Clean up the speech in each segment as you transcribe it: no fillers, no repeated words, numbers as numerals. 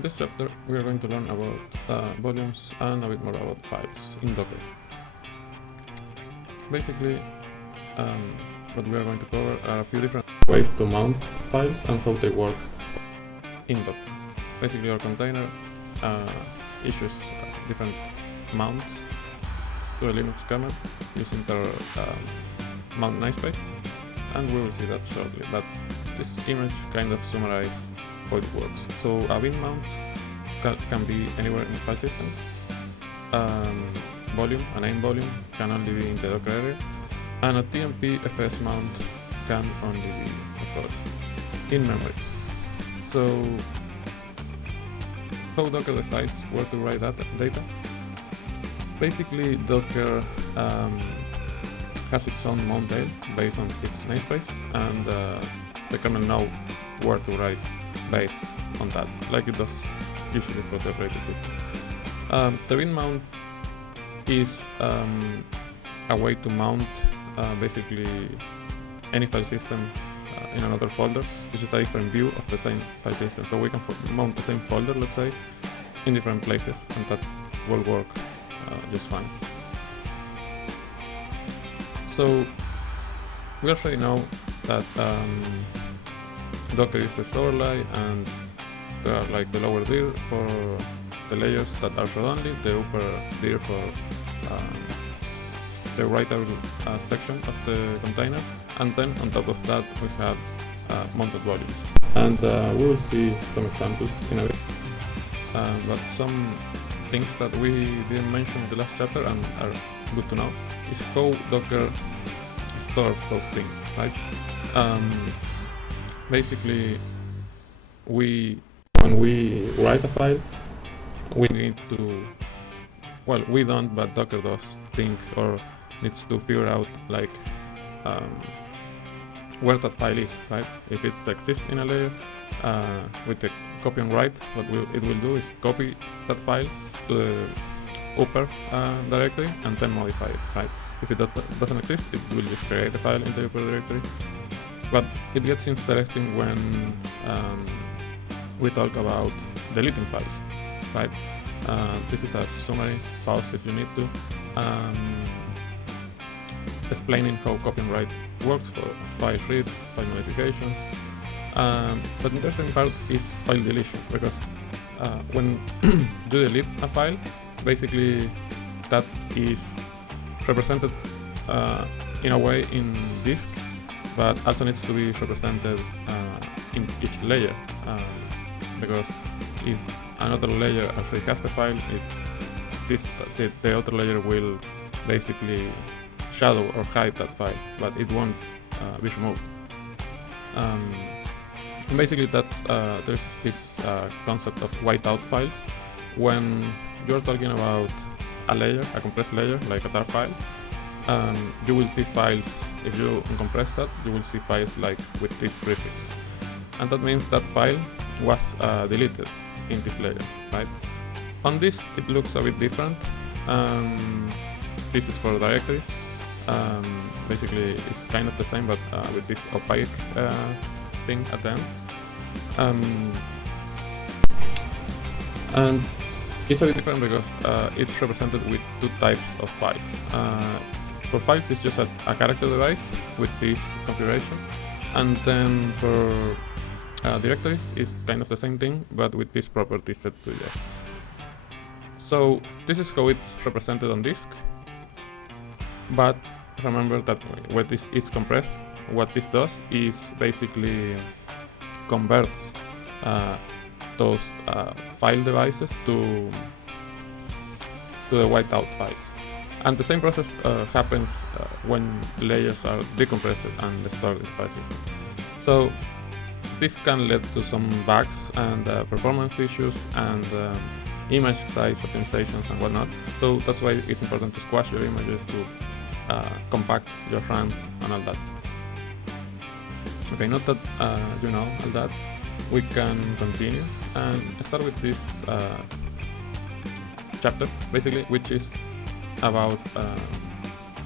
In this chapter, we are going to learn about volumes and a bit more about files in Docker. Basically, what we are going to cover are a few different ways to mount files and how they work in Docker. Basically, our container issues different mounts to a Linux kernel using their mount namespace, and we will see that shortly. But this image kind of summarizes how it works. So a bin mount can be anywhere in the file system. Volume, a name volume, can only be in the Docker area, and a TMP FS mount can only be, of course, in memory. So how Docker decides where to write that data? Basically, Docker has its own mount tail based on its namespace, and the kernel knows where to write based on that, like it does usually for the operating system. The bin mount is a way to mount basically any file system in another folder. It's just a different view of the same file system. So we can mount the same folder, let's say, in different places, and that will work just fine. So we already know that Docker uses overlay, and there are like the lower dir for the layers that are read-only, the upper dir for the writable section of the container, and then on top of that we have mounted volumes. And we will see some examples in a bit. But some things that we didn't mention in the last chapter and are good to know is how Docker stores those things, right? Basically, when we write a file, we need to, well, we don't, but Docker does think or needs to figure out like where that file is, right? If it exists in a layer, with the copy and write, what it will do is copy that file to the upper directory and then modify it, right? If it doesn't exist, it will just create the file in the upper directory. But it gets interesting when we talk about deleting files, right? This is a summary, pause if you need to, explaining how copy and write works for file reads, file modifications. But the interesting part is file deletion, because when you delete a file, basically that is represented in a way in disk, but also needs to be represented in each layer, because if another layer actually has the file, the other layer will basically shadow or hide that file, but it won't be removed. And basically that's there's this concept of whiteout files. When you're talking about a layer, a compressed layer, like a tar file, you will see files, if you uncompress that, you will see files like with this prefix. And that means that file was deleted in this layer, right? On disk, it looks a bit different. This is for directories. Basically, it's kind of the same, but with this opaque thing at the end. And it's a bit different because it's represented with two types of files. For files, it's just a character device with this configuration, and then for directories, it's kind of the same thing, but with this property set to yes. So this is how it's represented on disk. But remember that when this is compressed, what this does is basically converts those file devices to the whiteout files. And the same process happens when layers are decompressed and stored in the file system. So this can lead to some bugs and performance issues and image size optimizations and whatnot. So that's why it's important to squash your images, to compact your runs and all that. Okay, not that you know all that, we can continue and start with this chapter, basically, which is about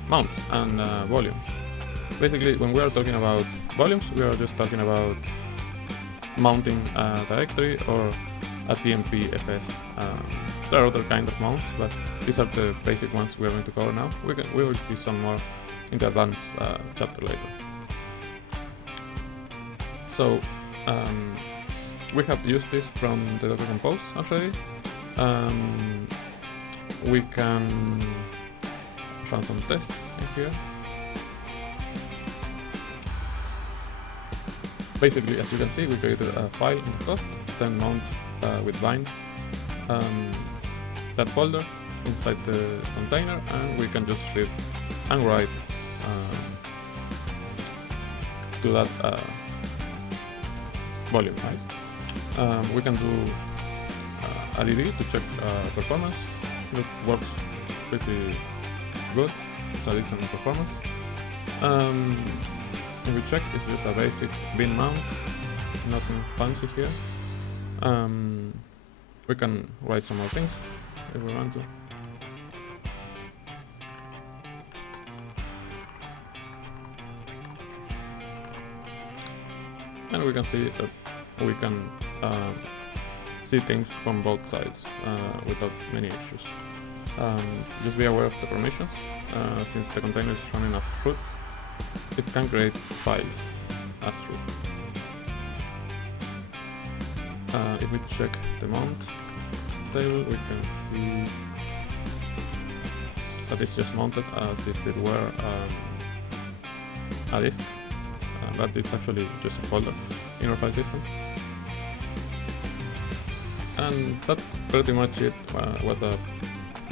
mounts and volumes. Basically, when we are talking about volumes, we are just talking about mounting a directory or a TMP-FS. There are other kind of mounts, but these are the basic ones we are going to cover now. We will see some more in the advanced chapter later. So we have used this from the Docker Compose already. We can run some tests in here. Basically, as you can see, we created a file in the host, then mount with bind that folder inside the container, and we can just read and write to that volume, right? We can do ADD to check performance. It works pretty good, it's a decent performance. If we check, it's just a basic bin mount, nothing fancy here. We can write some more things if we want to. And we can see that we can see things from both sides without many issues. Just be aware of the permissions. Since the container is running as root, it can create files as root. If we check the mount table, we can see that it's just mounted as if it were a disk, but it's actually just a folder in our file system. And that's pretty much it. What the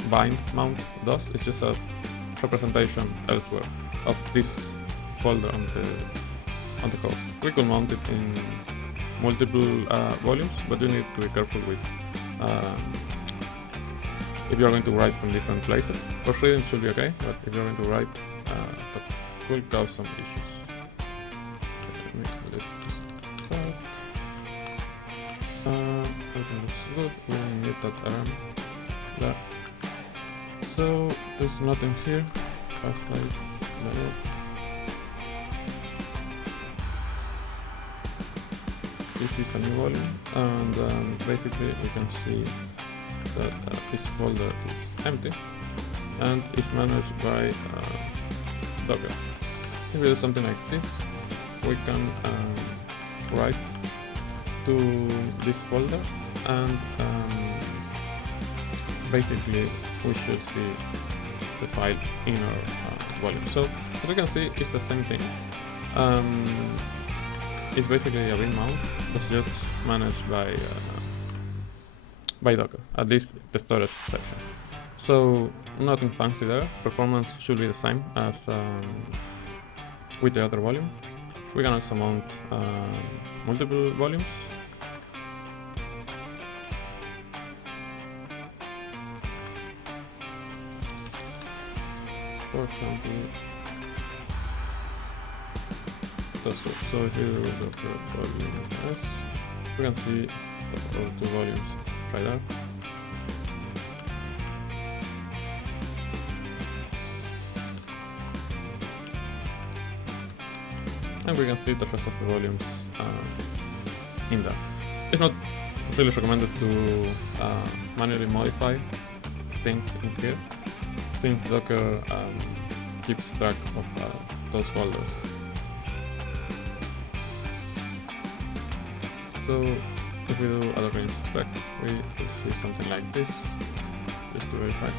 bind mount does is just a representation elsewhere of this folder on the host. We could mount it in multiple volumes, but you need to be careful with if you are going to write from different places. For reading it should be okay, but if you are going to write, that could cause some issues. Everything looks good. We need that arm there. So there's nothing here outside the This is a new volume, and basically we can see that this folder is empty and is managed by Docker. If we do something like this, we can write to this folder, and basically we should see the file in our volume. So as you can see, it's the same thing. It's basically a bin mount that's just managed by Docker, at least the storage section. So nothing fancy there. Performance should be the same as with the other volume. We can also mount multiple volumes. For example, so if we do Docker volume S, we can see all two volumes right there. And we can see the rest of the volumes in there. It's not really recommended to manually modify things in here, since Docker keeps track of those folders. So if we do a Docker inspect, we will see something like this, just to verify.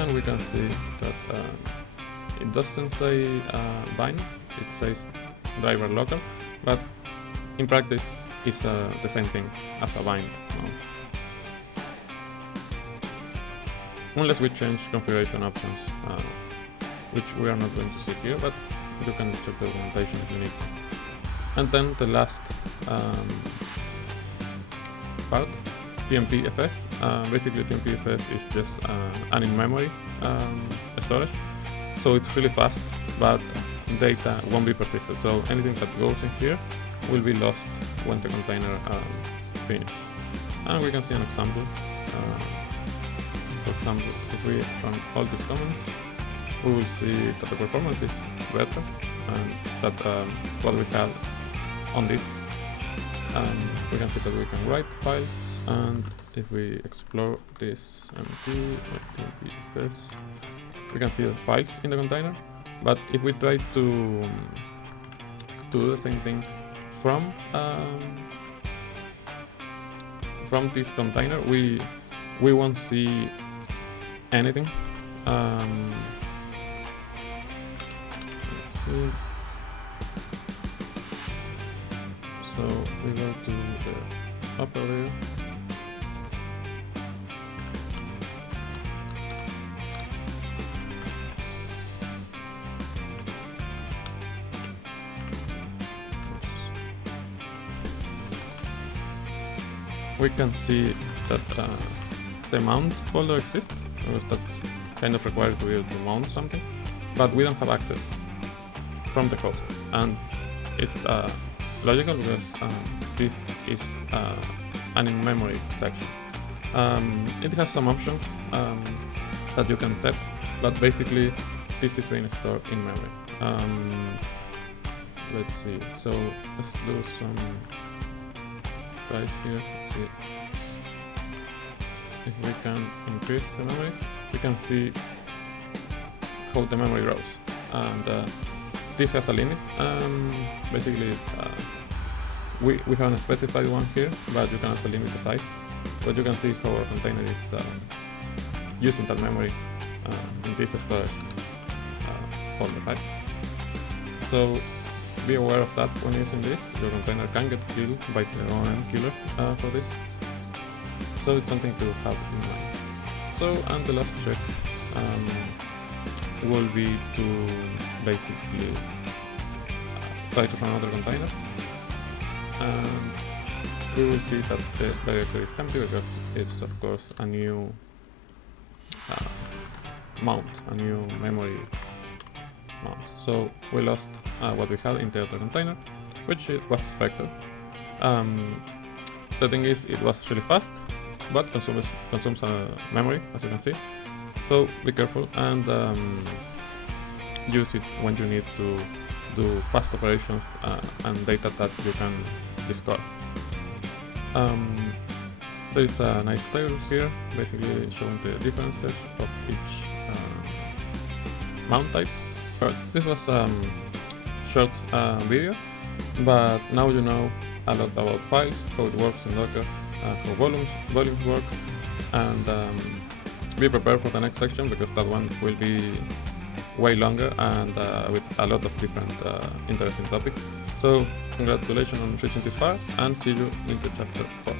And we can see that it doesn't say bind, it says driver local, but in practice it's the same thing as a bind mount. Unless we change configuration options, which we are not going to see here, but you can check the documentation if you need to. And then the last part, TMP-FS. Basically TMP-FS is just an in-memory storage, so it's really fast, but data won't be persisted, so anything that goes in here will be lost when the container finishes. And we can see an example. For example, if we run all these commands, we will see that the performance is better and that what we have on this we can see that we can write files, and if we explore this empty first, we can see the files in the container. But if we try to do the same thing from this container, we won't see anything. Let's see. So we go to the upper layer. We can see that the mount folder exists, because that's kind of required to be able to mount something, but we don't have access from the code. And it's logical because this is an in-memory section. It has some options that you can set, but basically this is being stored in memory. Let's see, so let's do some tries here. Let's see if we can increase the memory. We can see how the memory grows, and this has a limit. Basically, we haven't specified one here, but you can also limit the size. What you can see is how our container is using that memory in this storage folder, right? So be aware of that when using this. Your container can get killed by the ORM killer for this. So it's something to have in mind. So, and the last trick will be to basically try to run another container, and we will see that the directory is empty because it's of course a new mount, a new memory mount. So we lost what we had in the other container, which it was expected. The thing is, it was really fast, but consumes memory, as you can see. So be careful and use it when you need to do fast operations and data that you can discard. There is a nice table here, basically showing the differences of each mount type. This was a short video, but now you know a lot about files, how it works in Docker, how volumes work, and be prepared for the next section because that one will be way longer and with a lot of different interesting topics. So congratulations on reaching this far, and see you in the chapter 4.